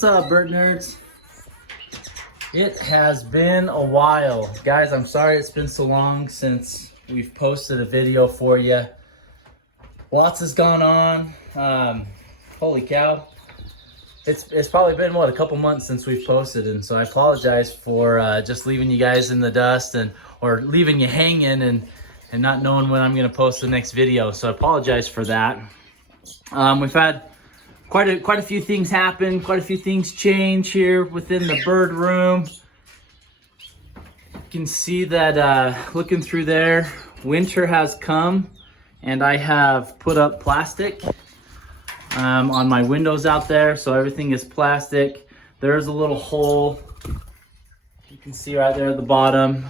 What's up, bird nerds? It has been a while. Guys, I'm sorry it's been so long since we've posted a video for you. Lots has gone on. Holy cow. It's probably been, what, a couple months since we've posted, and so I apologize for just leaving you guys in the dust or leaving you hanging and not knowing when I'm going to post the next video. So I apologize for that. We've had quite a few things happen, quite a few things change here within the bird room. You can see that looking through there, winter has come, and I have put up plastic on my windows out there, so everything is plastic. There's a little hole you can see right there at the bottom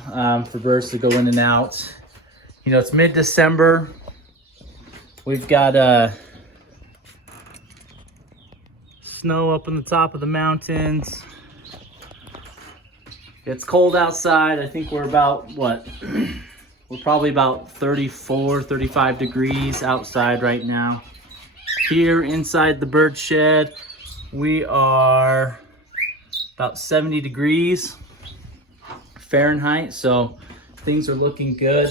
for birds to go in and out. You know, it's mid-December. We've got snow up on the top of the mountains. It's cold outside. I think we're about, what? We're probably about 34, 35 degrees outside right now. Here inside the bird shed, we are about 70 degrees Fahrenheit, so things are looking good.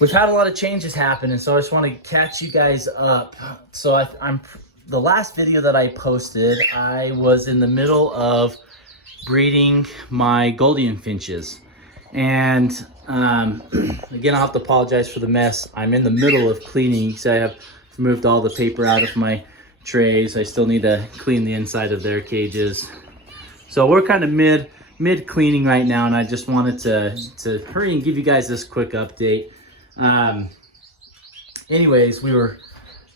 We've had a lot of changes happen, and so I just want to catch you guys up. So the last video that I posted, I was in the middle of breeding my Gouldian finches. And again, I'll have to apologize for the mess. I'm in the middle of cleaning, so I have removed all the paper out of my trays. I still need to clean the inside of their cages. So we're kind of mid cleaning right now, and I just wanted to hurry and give you guys this quick update. Anyways, we were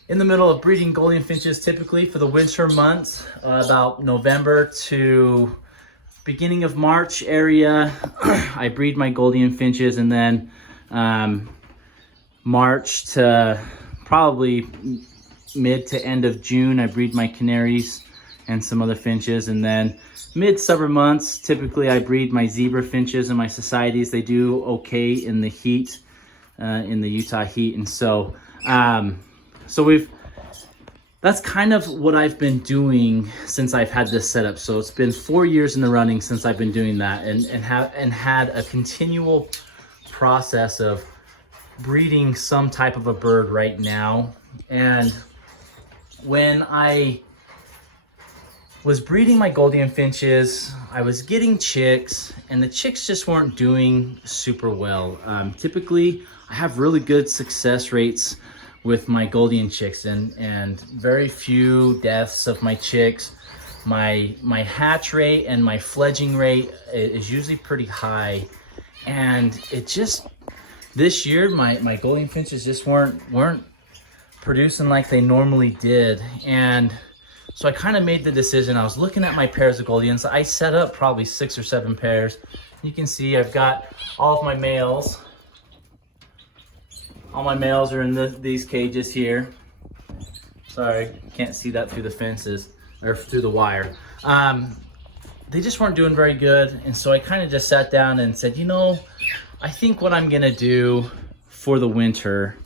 in the middle of breeding Gouldian finches typically for the winter months, about November to beginning of March area. I breed my Gouldian finches, and then March to probably mid to end of June, I breed my canaries and some other finches. And then mid-summer months, typically I breed my zebra finches and my societies. They do okay in the heat, in the Utah heat. And so, that's kind of what I've been doing since I've had this setup. So it's been 4 years in the running since I've been doing that, and had a continual process of breeding some type of a bird right now. And when I was breeding my Gouldian finches, I was getting chicks, and the chicks just weren't doing super well. Typically, I have really good success rates with my Gouldian chicks, and very few deaths of my chicks. My hatch rate and my fledging rate is usually pretty high, and it just, this year my Gouldian finches just weren't producing like they normally did. And so I kind of made the decision. I was looking at my pairs of Gouldians. I set up probably 6 or 7 pairs. You can see I've got all of my males. All my males are in these cages here. Sorry, can't see that through the fences or through the wire. They just weren't doing very good, and so I kind of just sat down and said, you know, I think what I'm gonna do for the winter,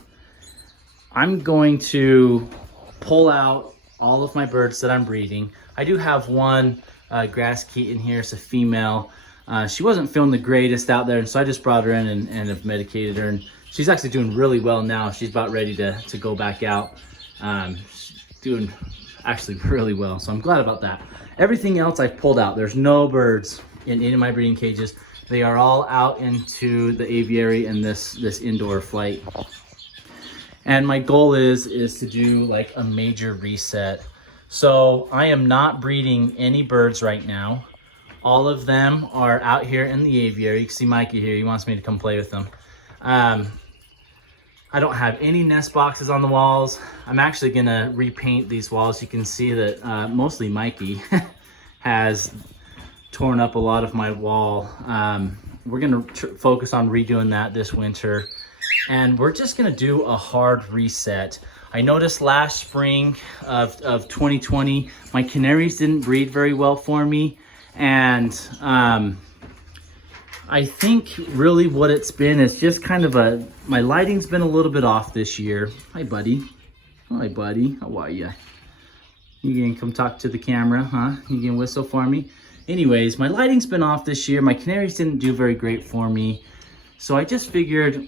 I'm going to pull out all of my birds that I'm breeding. I do have one grass kitten here. It's a female. She wasn't feeling the greatest out there, and so I just brought her in and have medicated her, and she's actually doing really well now. She's about ready to go back out. She's doing actually really well, so I'm glad about that. Everything else I've pulled out. There's no birds in any of my breeding cages. They are all out into the aviary and this indoor flight. And my goal is to do like a major reset. So I am not breeding any birds right now. All of them are out here in the aviary. You can see Mikey here. He wants me to come play with them. I don't have any nest boxes on the walls. I'm actually gonna repaint these walls. You can see that mostly Mikey has torn up a lot of my wall. We're gonna focus on redoing that this winter, and we're just gonna do a hard reset. I noticed last spring of 2020, my canaries didn't breed very well for me, and I think really what it's been is just kind of my lighting's been a little bit off this year. Hi, buddy. Hi, buddy. How are you? You can come talk to the camera, huh? You can whistle for me. Anyways, my lighting's been off this year. My canaries didn't do very great for me. So I just figured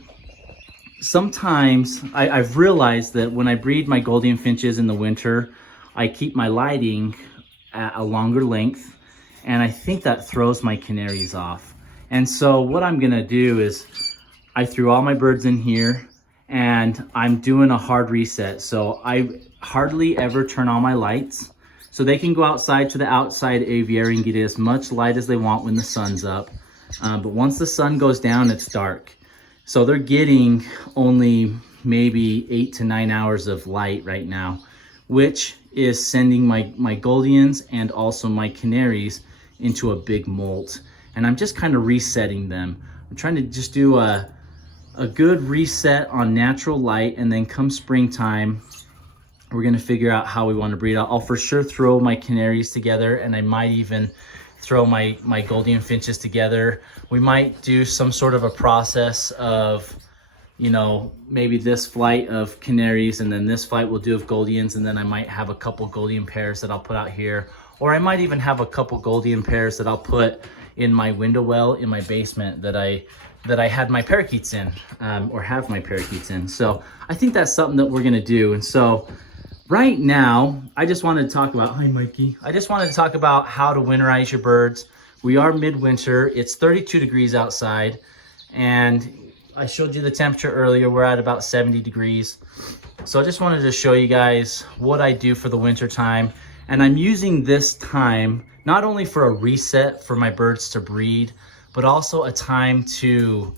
sometimes I've realized that when I breed my Goldien finches in the winter, I keep my lighting at a longer length, and I think that throws my canaries off. And so what I'm gonna do is I threw all my birds in here and I'm doing a hard reset. So I hardly ever turn on my lights, so they can go outside to the outside aviary and get as much light as they want when the sun's up. But once the sun goes down, it's dark. So they're getting only maybe 8 to 9 hours of light right now, which is sending my Goldiens and also my canaries into a big molt. And I'm just kind of resetting them. I'm trying to just do a good reset on natural light, and then come springtime, we're gonna figure out how we want to breed. I'll for sure throw my canaries together, and I might even throw my Goldien finches together. We might do some sort of a process of, you know, maybe this flight of canaries and then this flight we'll do of Goldiens, and then I might have a couple Goldien pairs that I'll put out here. Or I might even have a couple Goldien pairs that I'll put in my window well in my basement that I had my parakeets in, or have my parakeets in. So I think that's something that we're gonna do. And so right now, I just wanted to talk about, hi Mikey. I just wanted to talk about how to winterize your birds. We are midwinter, it's 32 degrees outside, and I showed you the temperature earlier, we're at about 70 degrees. So I just wanted to show you guys what I do for the winter time. And I'm using this time not only for a reset for my birds to breed, but also a time to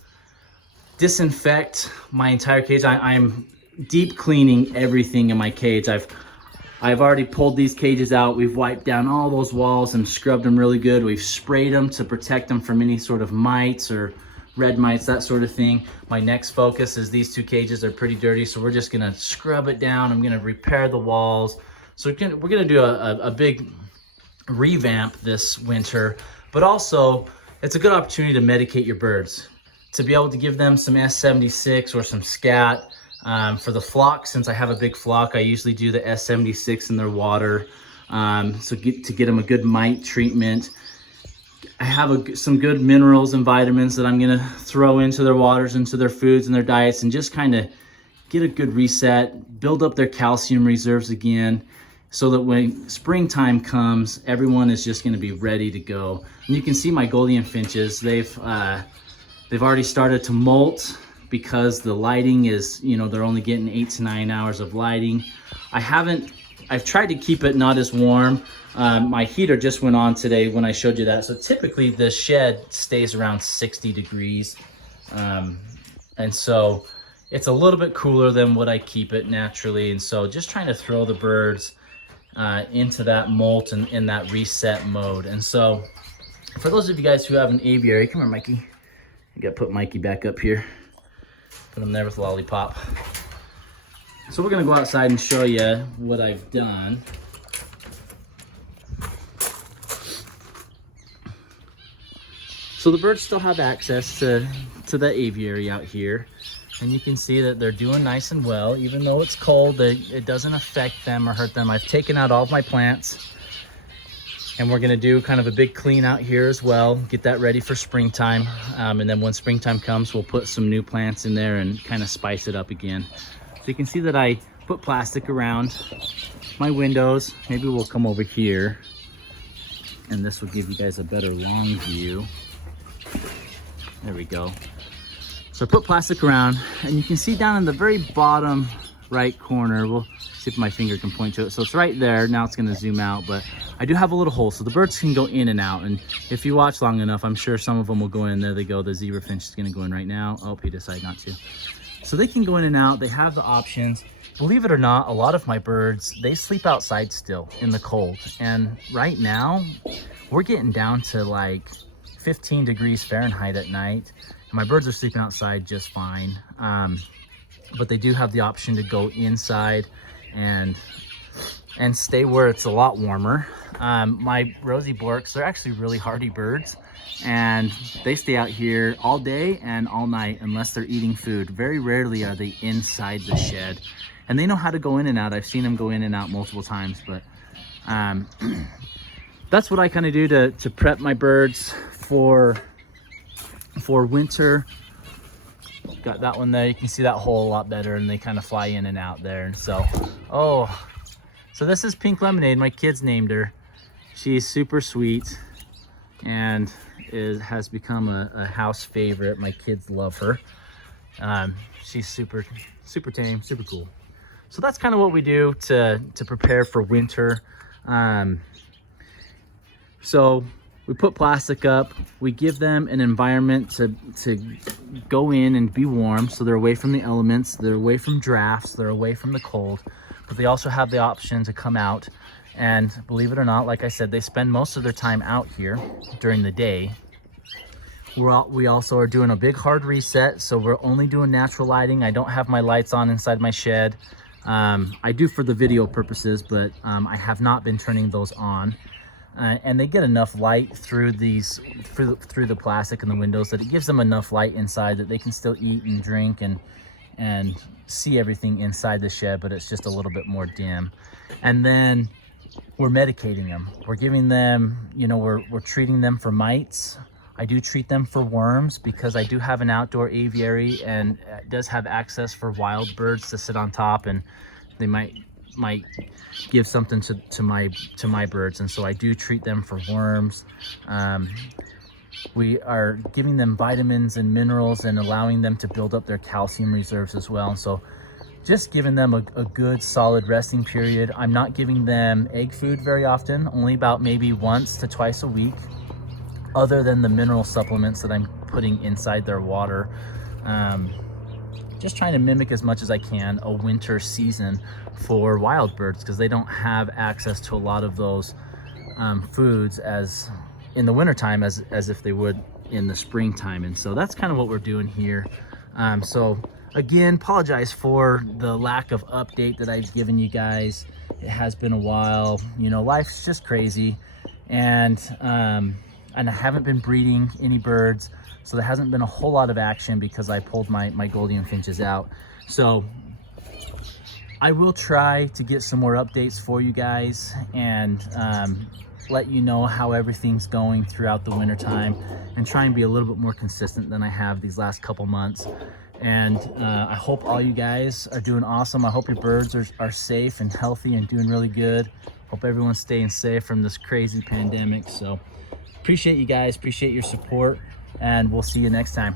disinfect my entire cage. I'm deep cleaning everything in my cage. I've already pulled these cages out. We've wiped down all those walls and scrubbed them really good. We've sprayed them to protect them from any sort of mites or red mites, that sort of thing. My next focus is these two cages are pretty dirty, so we're just gonna scrub it down. I'm gonna repair the walls. So we're gonna do a big revamp this winter, but also it's a good opportunity to medicate your birds, to be able to give them some S76 or some scat. For the flock, since I have a big flock, I usually do the S76 in their water, to get them a good mite treatment. I have some good minerals and vitamins that I'm gonna throw into their waters, into their foods and their diets, and just kind of get a good reset, build up their calcium reserves again, so that when springtime comes, everyone is just gonna be ready to go. And you can see my Goldien finches, they've already started to molt, because the lighting is, you know, they're only getting 8 to 9 hours of lighting. I've tried to keep it not as warm. My heater just went on today when I showed you that. So typically the shed stays around 60 degrees. And so it's a little bit cooler than what I keep it naturally. And so just trying to throw the birds into that molt and in that reset mode. And so for those of you guys who have an aviary, come here, Mikey. I gotta put Mikey back up here. Put him there with Lollipop. So we're gonna go outside and show you what I've done. So the birds still have access to the aviary out here. And you can see that they're doing nice and well. Even though it's cold, it doesn't affect them or hurt them. I've taken out all of my plants. And we're gonna do kind of a big clean out here as well, get that ready for springtime. And then when springtime comes, we'll put some new plants in there and kind of spice it up again. So you can see that I put plastic around my windows. Maybe we'll come over here and this will give you guys a better long view. There we go. So I put plastic around, and you can see down in the very bottom right corner, we'll see if my finger can point to it. So it's right there. Now it's gonna zoom out, but I do have a little hole so the birds can go in and out. And if you watch long enough, I'm sure some of them will go in. There they go. The zebra finch is gonna go in right now. Oh, he decided not to. So they can go in and out. They have the options. Believe it or not, a lot of my birds, they sleep outside still in the cold. And right now, we're getting down to like 15 degrees Fahrenheit at night. And my birds are sleeping outside just fine. But they do have the option to go inside and stay where it's a lot warmer. My Rosie Borks, they're actually really hardy birds, and they stay out here all day and all night unless they're eating food. Very rarely are they inside the shed, and they know how to go in and out. I've seen them go in and out multiple times, but That's what I kind of do to prep my birds for winter. Got that one there. You can see that hole a lot better, and they kind of fly in and out there. And so, so this is Pink Lemonade. My kids named her. She's super sweet and has become a house favorite. My kids love her. She's super tame, super cool. So that's kind of what we do to prepare for winter. So we put plastic up, we give them an environment to go in and be warm, so they're away from the elements, they're away from drafts, they're away from the cold, but they also have the option to come out. And believe it or not, like I said, they spend most of their time out here during the day. We also are doing a big hard reset, so we're only doing natural lighting. I don't have my lights on inside my shed. I do for the video purposes, but I have not been turning those on. And they get enough light through through the plastic in the windows that it gives them enough light inside that they can still eat and drink and see everything inside the shed, but it's just a little bit more dim. And then we're medicating them. We're giving them, we're treating them for mites. I do treat them for worms because I do have an outdoor aviary, and it does have access for wild birds to sit on top, and they might give something to my birds, and so I do treat them for worms. We are giving them vitamins and minerals and allowing them to build up their calcium reserves as well. And so just giving them a good solid resting period. I'm not giving them egg food very often, only about maybe once to twice a week, other than the mineral supplements that I'm putting inside their water. Just trying to mimic as much as I can a winter season for wild birds, because they don't have access to a lot of those foods as in the wintertime as if they would in the springtime. And so that's kind of what we're doing here. So again, apologize for the lack of update that I've given you guys. It has been a while. Life's just crazy, and I haven't been breeding any birds, so there hasn't been a whole lot of action because I pulled my Goldien finches out. So I will try to get some more updates for you guys and let you know how everything's going throughout the winter time, and try and be a little bit more consistent than I have these last couple months. And I hope all you guys are doing awesome. I hope your birds are safe and healthy and doing really good. Hope everyone's staying safe from this crazy pandemic. So appreciate you guys, appreciate your support, and we'll see you next time.